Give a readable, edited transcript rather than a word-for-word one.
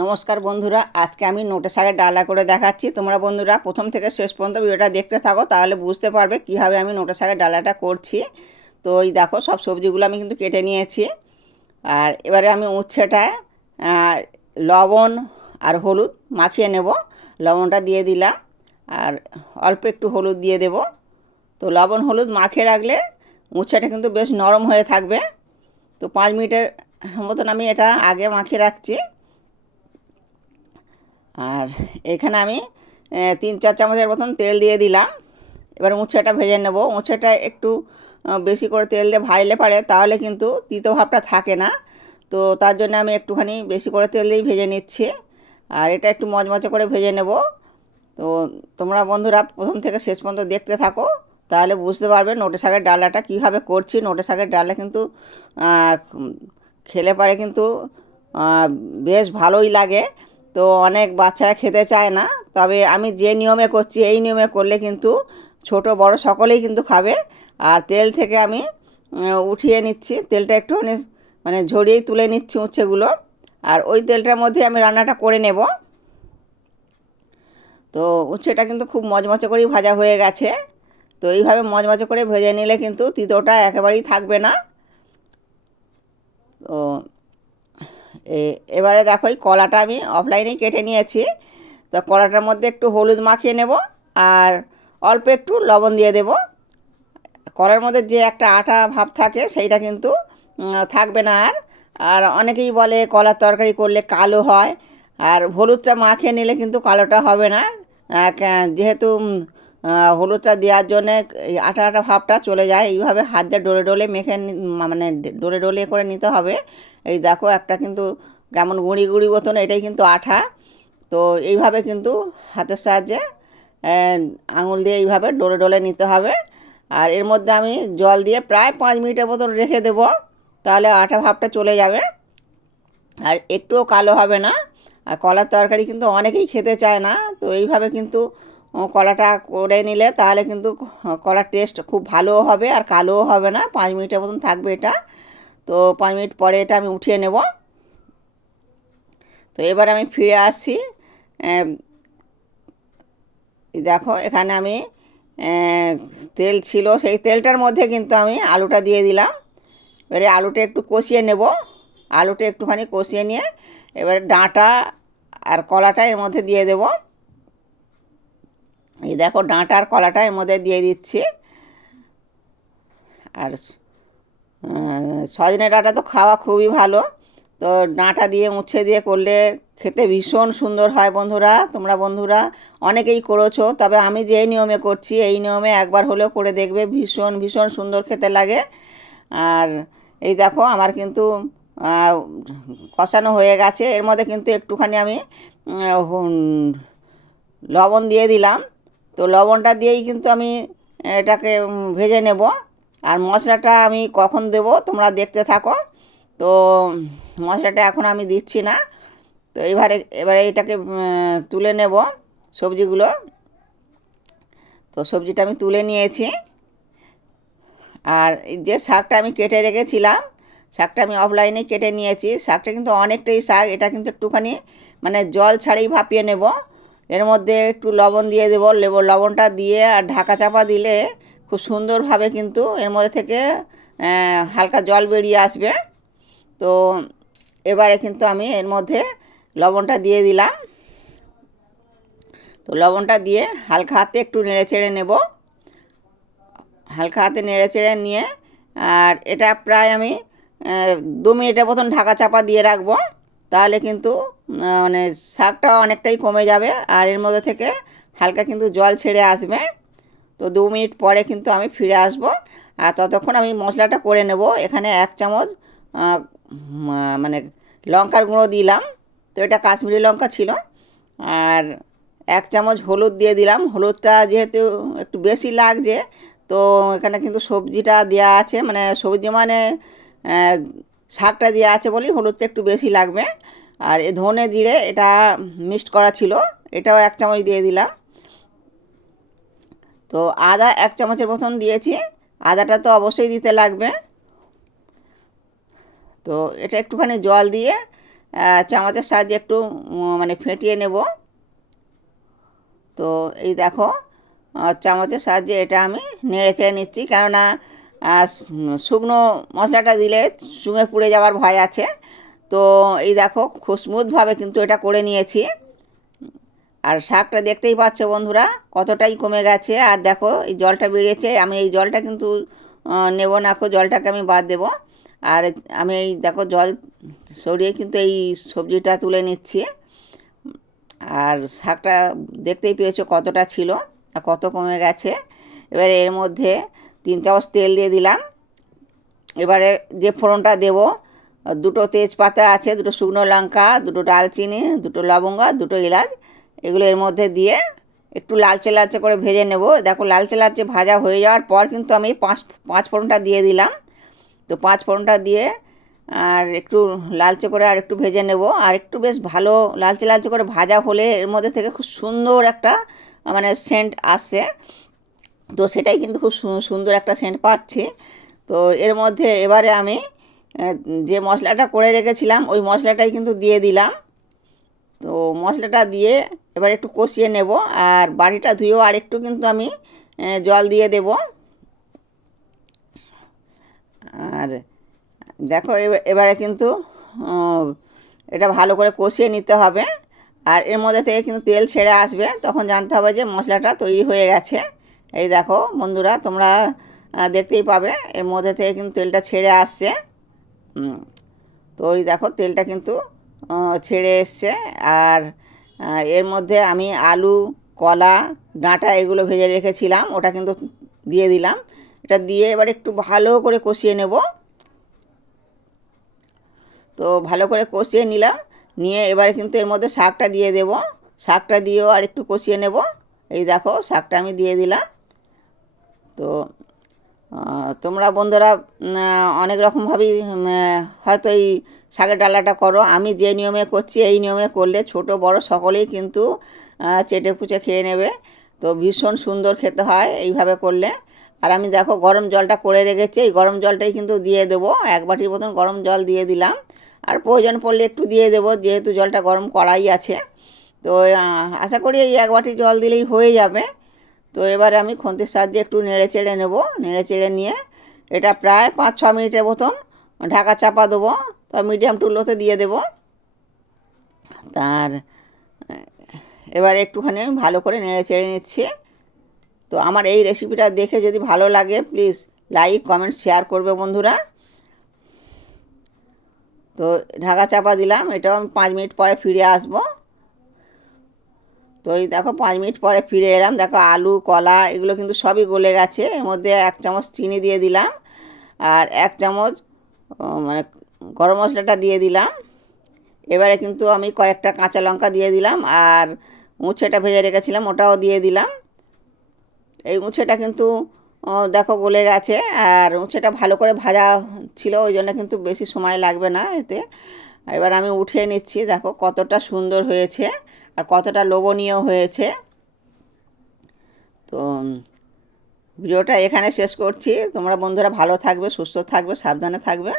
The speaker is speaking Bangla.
নমস্কার বন্ধুরা, আজকে আমি নোটে শাকের ডালনা করে দেখাচ্ছি। তোমরা বন্ধুরা প্রথম থেকে শেষ পর্যন্ত ভিডিওটা দেখতে থাকো, তাহলে বুঝতে পারবে কীভাবে আমি নোটে শাকের ডালনাটা করছি। তো এই দেখো, সব সবজিগুলো আমি কিন্তু কেটে নিয়েছি। আর এবারে আমি উচ্ছেটা লবণ আর হলুদ মাখিয়ে নেব। লবণটা দিয়ে দিলাম আর অল্প একটু হলুদ দিয়ে দেব। তো লবণ হলুদ মাখিয়ে রাখলে উচ্ছেটা কিন্তু বেশ নরম হয়ে থাকবে। তো 5 মিনিটের মতন আমি এটা আগে মাখিয়ে রাখছি। আর এখানে আমি 3-4 চামচের মতন তেল দিয়ে দিলাম। এবার উচ্ছেটা ভেজে নেব। উচ্ছেটা একটু বেশি করে তেল দিয়ে ভাজলে পারে, তাহলে কিন্তু তিতো ভাবটা থাকে না। তো তার জন্য আমি একটুখানি বেশি করে তেল দিয়েই ভেজে নিচ্ছি। আর এটা একটু মচমচে করে ভেজে নেব। তো তোমরা বন্ধুরা প্রথম থেকে শেষ পর্যন্ত দেখতে থাকো, তাহলে বুঝতে পারবে নোটে শাকের ডালনাটা কীভাবে করছি। নোটে শাকের ডালনা কিন্তু খেলে পারে কিন্তু বেশ ভালোই লাগে। তো অনেক বাচ্চারা খেতে চায় না, তবে আমি যে নিয়মে করছি এই নিয়মে করলে কিন্তু ছোট বড় সকলেই কিন্তু খাবে। আর তেল থেকে আমি উঠিয়ে নিচ্ছি, তেলটা একটুখানি মানে ঝরিয়েই তুলে নিচ্ছি উচ্ছেগুলো। আর ওই তেলটার মধ্যে আমি রান্নাটা করে নেব। তো উচ্ছেটা কিন্তু খুব মচমচে করেই ভাজা হয়ে গেছে। তো এইভাবে মচমচে করে ভেজে নিলে কিন্তু তিতোটা একেবারেই থাকবে না। তো এবারে দেখো, এই কলাটা আমি অফলাইনেই কেটে নিয়েছি। তো কলাটার মধ্যে একটু হলুদ মাখিয়ে নেব আর অল্প একটু লবণ দিয়ে দেব। কলার মধ্যে যে একটা আটা ভাব থাকে সেইটা কিন্তু থাকবে না। আর আর অনেকেই বলে কলার তরকারি করলে কালো হয়। আর হলুদটা মাখিয়ে নিলে কিন্তু কালোটা হবে না। যেহেতু হলুদটা দেওয়ার জন্যে এই আটা আটা ভাবটা চলে যায়। এইভাবে হাত দিয়ে ডলে ডলে মেখে মানে ডলে ডলে করে নিতে হবে। এই দেখো, একটা কিন্তু কেমন গুঁড়ি গুঁড়ি মতন, এটাই কিন্তু আঠা। তো এইভাবে কিন্তু হাতের সাহায্যে আঙুল দিয়ে এইভাবে ডলে ডলে নিতে হবে। আর এর মধ্যে আমি জল দিয়ে প্রায় 5 মিনিটের মতন রেখে দেব, তাহলে আঠা ভাবটা চলে যাবে আর একটুও কালো হবে না। আর কলার তরকারি কিন্তু অনেকেই খেতে চায় না। তো এইভাবে কিন্তু কলাটা করে নিলে তাহলে কিন্তু কলার টেস্ট খুব ভালোও হবে আর কালোও হবে না। 5 মিনিটের মতন থাকবে এটা। তো 5 মিনিট পরে এটা আমি উঠিয়ে নেব। তো এবার আমি ফিরে আসছি। দেখো, এখানে আমি তেল ছিল, সেই তেলটার মধ্যে কিন্তু আমি আলুটা দিয়ে দিলাম। এবারে আলুটা একটু কষিয়ে নেব। আলুটা একটুখানি কষিয়ে নিয়ে এবারে ডাঁটা আর কলাটা এর মধ্যে দিয়ে দেব। এই দেখো, ডাঁটা আর কলাটা এর মধ্যে দিয়ে দিচ্ছি। আর সজনে ডাঁটা তো খাওয়া খুবই ভালো। তো ডাঁটা দিয়ে উচ্ছে দিয়ে করলে খেতে ভীষণ সুন্দর হয় বন্ধুরা। তোমরা বন্ধুরা অনেকেই করেছো, তবে আমি যে নিয়মে করছি এই নিয়মে একবার হলেও করে দেখবে, ভীষণ ভীষণ সুন্দর খেতে লাগে। আর এই দেখো, আমার কিন্তু কষানো হয়ে গেছে। এর মধ্যে কিন্তু একটুখানি আমি লবণ দিয়ে দিলাম। তো লবণটা দিয়েই কিন্তু আমি এটাকে ভেজে নেব। আর মশলাটা আমি কখন দেব তোমরা দেখতে থাকো। তো মশলাটা এখন আমি দিচ্ছি না। তো এবারে এটাকে তুলে নেব সবজিগুলো। তো সবজিটা আমি তুলে নিয়েছি। আর যে শাকটা আমি কেটে রেখেছিলাম, শাকটা আমি অফলাইনে কেটে নিয়েছি। শাকটা কিন্তু অনেকটাই শাক, এটা কিন্তু একটুখানি মানে জল ছাড়িয়ে ভাপিয়ে নেব। এর মধ্যে একটু লবণ দিয়ে দেবো। লবণটা দিয়ে আর ঢাকা চাপা দিলে খুব সুন্দরভাবে কিন্তু এর মধ্যে থেকে হালকা জল বেরিয়ে আসবে। তো এবারে কিন্তু আমি এর মধ্যে লবণটা দিয়ে দিলাম। তো লবণটা দিয়ে হালকা হাতে একটু নেড়ে চেড়ে নেব। হালকা হাতে নেড়ে চেড়ে নিয়ে আর এটা প্রায় আমি 2 মিনিটের মতন ঢাকা চাপা দিয়ে রাখবো। তাহলে কিন্তু মানে শাকটা অনেকটাই কমে যাবে আর এর মধ্যে থেকে হালকা কিন্তু জল ছেড়ে আসবে। তো 2 মিনিট পরে কিন্তু আমি ফিরে আসব। আর ততক্ষণ আমি মশলাটা করে নেব। এখানে 1 চামচ মানে লঙ্কার গুঁড়ো দিলাম। তো এটা কাশ্মীরি লঙ্কা ছিল। আর 1 চামচ হলুদ দিয়ে দিলাম। হলুদটা যেহেতু একটু বেশি লাগছে, তো এখানে কিন্তু সবজিটা দেওয়া আছে, মানে সবজি মানে শাকটা দেওয়া আছে বলেই হলুদটা একটু বেশি লাগবে। আর এ ধনে জিরে এটা মিক্সড করা ছিল, এটাও 1 চামচ দিয়ে দিলাম। তো আদা 1 চামচের মতন দিয়েছি। আদাটা তো অবশ্যই দিতে লাগবে। তো এটা একটুখানি জল দিয়ে চামচের সাহায্যে একটু মানে ফেটিয়ে নেব। তো এই দেখো চামচের সাহায্যে এটা আমি নেড়ে চেড়ে নিচ্ছি, কেননা শুকনো মশলাটা দিলে চুঙে পুড়ে যাওয়ার ভয় আছে। তো এই দেখো খুব স্মুথভাবে কিন্তু এটা করে নিয়েছি। আর শাকটা দেখতেই পাচ্ছ বন্ধুরা কতটাই কমে গেছে। আর দেখো এই জলটা বেরিয়েছে, আমি এই জলটা কিন্তু নেব না, জলটাকে আমি বাদ দেব। আর আমি এই দেখো জল সরিয়ে কিন্তু এই সবজিটা তুলে নিচ্ছি। আর শাকটা দেখতেই পেয়েছো কতটা ছিল আর কত কমে গেছে। এবারে এর মধ্যে 3 চামচ তেল দিয়ে দিলাম। এবারে যে ফোড়নটা দেব, 2টো তেজপাতা আছে, 2টো শুকনো লঙ্কা, 2টো ডালচিনি, 2টো লবঙ্গ, 2টো এলাচ, এগুলো এর মধ্যে দিয়ে একটু লালচে লালচে করে ভেজে নেব। দেখো লালচে লালচে ভাজা হয়ে যাওয়ার পর কিন্তু আমি পাঁচ ফোড়নটা দিয়ে দিলাম। তো 5 ফোড়নটা দিয়ে আর একটু লালচে করে আর একটু ভেজে নেব। আর একটু বেশ ভালো লালচে লালচে করে ভাজা হলে এর মধ্যে থেকে খুব সুন্দর একটা মানে সেন্ট আসছে। তো সেটাই কিন্তু খুব সুন্দর একটা সেন্ট পাচ্ছি। তো এর মধ্যে এবারে আমি যে মশলাটা করে রেখেছিলাম ওই মশলাটাই কিন্তু দিয়ে দিলাম। তো মশলাটা দিয়ে এবার একটু কষিয়ে নেব। আর বাটিটা ধুয়েও আর একটু কিন্তু আমি জল দিয়ে দেব। আর দেখো এবারে কিন্তু এটা ভালো করে কষিয়ে নিতে হবে। আর এর মধ্যে থেকে কিন্তু তেল ছেড়ে আসবে, তখন জানতে হবে যে মশলাটা তৈরি হয়ে গেছে। এই দেখো বন্ধুরা তোমরা দেখতেই পাবে এর মধ্যে থেকে কিন্তু তেলটা ছেড়ে আসছে। তো ওই দেখো তেলটা কিন্তু ছেড়ে এসছে। আর এর মধ্যে আমি আলু, কলা, ডাঁটা এগুলো ভেজে রেখেছিলাম, ওটা কিন্তু দিয়ে দিলাম। এটা দিয়ে এবার একটু ভালো করে কষিয়ে নেব। তো ভালো করে কষিয়ে নিলাম, নিয়ে এবারে কিন্তু এর মধ্যে শাকটা দিয়ে দেব। শাকটা দিয়েও আর একটু কষিয়ে নেব। এই দেখো শাকটা আমি দিয়ে দিলাম। তো তোমরা বন্ধুরা অনেক রকমভাবেই হয়তো এই শাকের ডালাটা করো। আমি যে নিয়মে করছি এই নিয়মে করলে ছোট বড় সকলেই কিন্তু চেটে পুচে খেয়ে নেবে। তো ভীষণ সুন্দর খেতে হয় এইভাবে করলে। আর আমি দেখো গরম জলটা করে রেখেছি, এই গরম জলটাই কিন্তু দিয়ে দেবো। 1 বাটির মতন গরম জল দিয়ে দিলাম। আর প্রয়োজন পড়লে একটু দিয়ে দেবো, যেহেতু জলটা গরম করাই আছে। তো আশা করি এই 1 বাটি জল দিলেই হয়ে যাবে। তো এবারে আমি খুন্তির সাহায্যে একটু নেড়ে চেড়ে নেব। নেড়ে চেড়ে নিয়ে এটা প্রায় 5-6 মিনিটের মতন ঢাকা চাপা দেবো। তো মিডিয়াম টু লোতে দিয়ে দেবো। তার এবারে একটুখানি আমি ভালো করে নেড়ে চেড়ে নিচ্ছি। তো আমার এই রেসিপিটা দেখে যদি ভালো লাগে প্লিজ লাইক কমেন্ট শেয়ার করবে বন্ধুরা। তো ঢাকা চাপা দিলাম, এটাও আমি 5 মিনিট পরে ফিরে আসবো। তো এই দেখো 5 মিনিট পরে ফিরে এলাম। দেখো আলু, কলা এগুলো কিন্তু সবই গলে গেছে। এর মধ্যে 1 চামচ চিনি দিয়ে দিলাম। আর 1 চামচ মানে গরম মশলাটা দিয়ে দিলাম। এবারে কিন্তু আমি কয়েকটা কাঁচা লঙ্কা দিয়ে দিলাম। আর উঁছেটা ভেজে রেখেছিলাম ওটাও দিয়ে দিলাম। এই উঁছেটা কিন্তু দেখো গলে গেছে। আর উঁছেটা ভালো করে ভাজা ছিল, ওই জন্য কিন্তু বেশি সময় লাগবে না এতে। এবার আমি উঠিয়ে নিচ্ছি। দেখো কতটা সুন্দর হয়েছে আর কতটা লোভনীয় হয়েছে। তো ভিডিওটা এখানে শেষ করছি। তোমরা বন্ধুরা ভালো থাকবে, সুস্থ থাকবে, সাবধানে থাকবে।